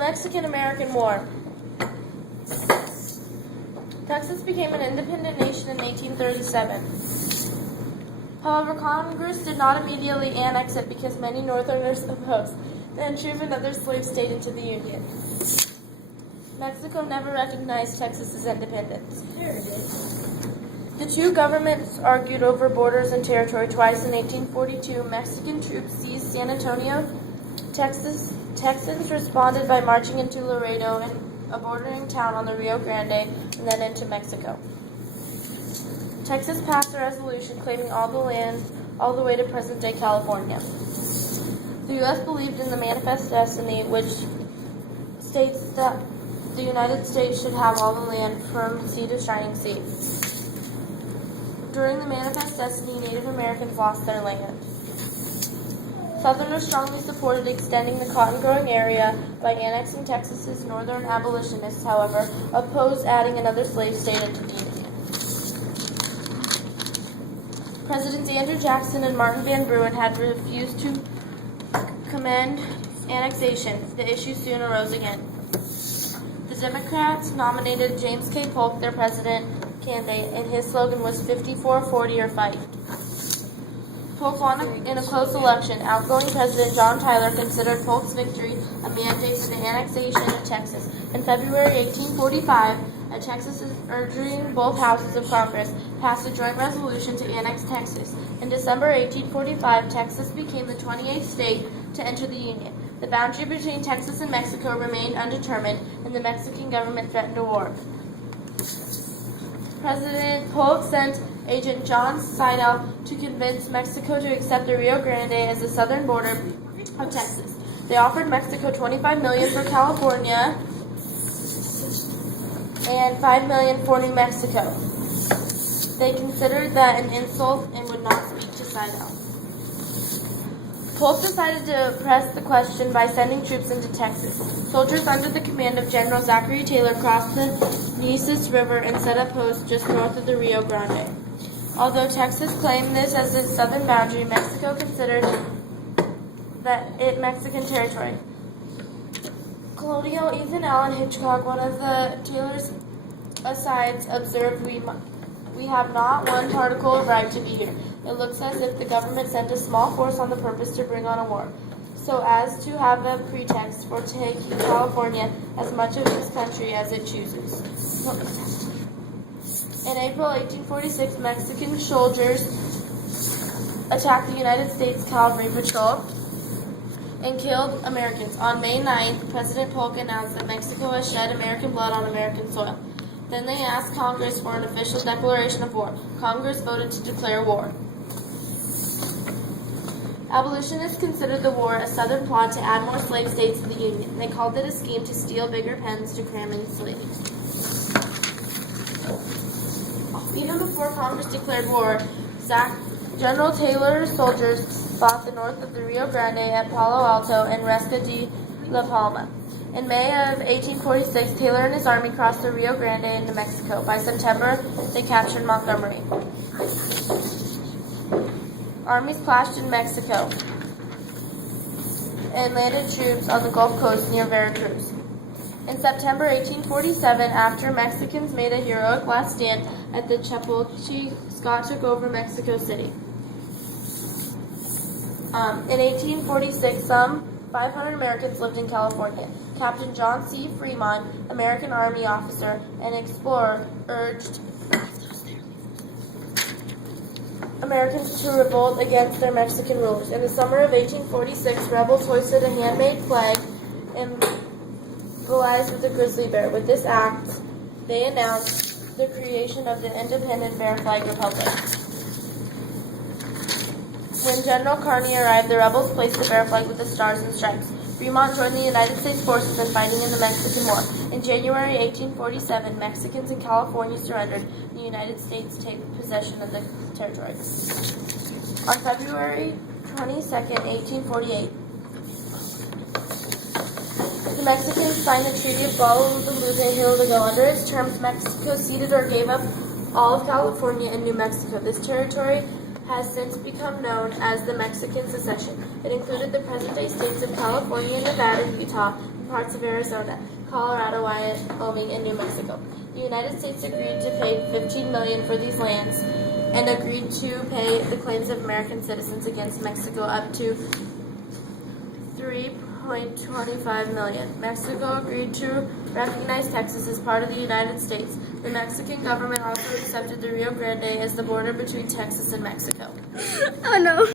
Mexican-American War. Texas became an independent nation in 1837. However, Congress did not immediately annex it because many Northerners opposed the entry of another slave state into the Union. Mexico never recognized Texas's independence. The two governments argued over borders and territory twice. In 1842, Mexican troops seized San Antonio, Texas. Texans responded by marching into Laredo, a bordering town on the Rio Grande, and then into Mexico. Texas passed a resolution claiming all the land all the way to present-day California. The U.S. believed in the Manifest Destiny, which states that the United States should have all the land from sea to shining sea. During the Manifest Destiny, Native Americans lost their land. Southerners strongly supported extending the cotton-growing area by annexing Texas's northern abolitionists, however, opposed adding another slave state into the Union. Presidents Andrew Jackson and Martin Van Buren had refused to commend annexation. The issue soon arose again. The Democrats nominated James K. Polk their president candidate, and his slogan was 54-40 or fight. Polk won in a close election. Outgoing President John Tyler considered Polk's victory a mandate for the annexation of Texas. In February 1845, Texas, urging both houses of Congress, passed a joint resolution to annex Texas. In December 1845, Texas became the 28th state to enter the Union. The boundary between Texas and Mexico remained undetermined, and the Mexican government threatened a war. President Polk sent agent John Slidell to convince Mexico to accept the Rio Grande as the southern border of Texas. They offered Mexico $25 million for California and $5 million for New Mexico. They considered that an insult and would not speak to Slidell. Polk decided to press the question by sending troops into Texas. Soldiers under the command of General Zachary Taylor crossed the Nueces River and set up posts just north of the Rio Grande. Although Texas claimed this as its southern boundary, Mexico considered that it Mexican territory. Colonial Ethan Allen Hitchcock, one of the Taylor's asides, observed, "We have not one particle of right to be here. It looks as if the government sent a small force on the purpose to bring on a war, so as to have a pretext for taking California as much of this country as it chooses." In April 1846, Mexican soldiers attacked the United States Cavalry Patrol and killed Americans. On May 9th, President Polk announced that Mexico has shed American blood on American soil. Then they asked Congress for an official declaration of war. Congress voted to declare war. Abolitionists considered the war a Southern plot to add more slave states to the Union. They called it a scheme to steal bigger pens to cram in slaves. Even before Congress declared war, General Taylor's soldiers fought the north of the Rio Grande at Palo Alto and Resca de la Palma. In May of 1846, Taylor and his army crossed the Rio Grande into Mexico. By September, they captured Montgomery. Armies clashed in Mexico and landed troops on the Gulf Coast near Veracruz. In September 1847, after Mexicans made a heroic last stand at the Chapultepec, Scott took over Mexico City. In 1846, some 500 Americans lived in California. Captain John C. Fremont, American Army officer and explorer, urged Americans to revolt against their Mexican rulers. In the summer of 1846, rebels hoisted a handmade flag emblazoned with a grizzly bear. With this act, they announced the creation of the independent Bear Flag Republic. When General Kearny arrived, the rebels placed the bear flag with the stars and stripes. Fremont joined the United States forces in fighting in the Mexican War. In January 1847, Mexicans in California surrendered, and the United States took possession of the territory. On February 22, 1848, the Mexicans signed the Treaty of Guadalupe-Hidalgo. Under its terms, Mexico ceded or gave up all of California and New Mexico. This territory has since become known as the Mexican Secession. It included the present-day states of California, Nevada, Utah, parts of Arizona, Colorado, Wyoming, and New Mexico. The United States agreed to pay $15 million for these lands and agreed to pay the claims of American citizens against Mexico up to $3.25 million. Mexico agreed to recognize Texas as part of the United States. The Mexican government also accepted the Rio Grande as the border between Texas and Mexico. Oh no.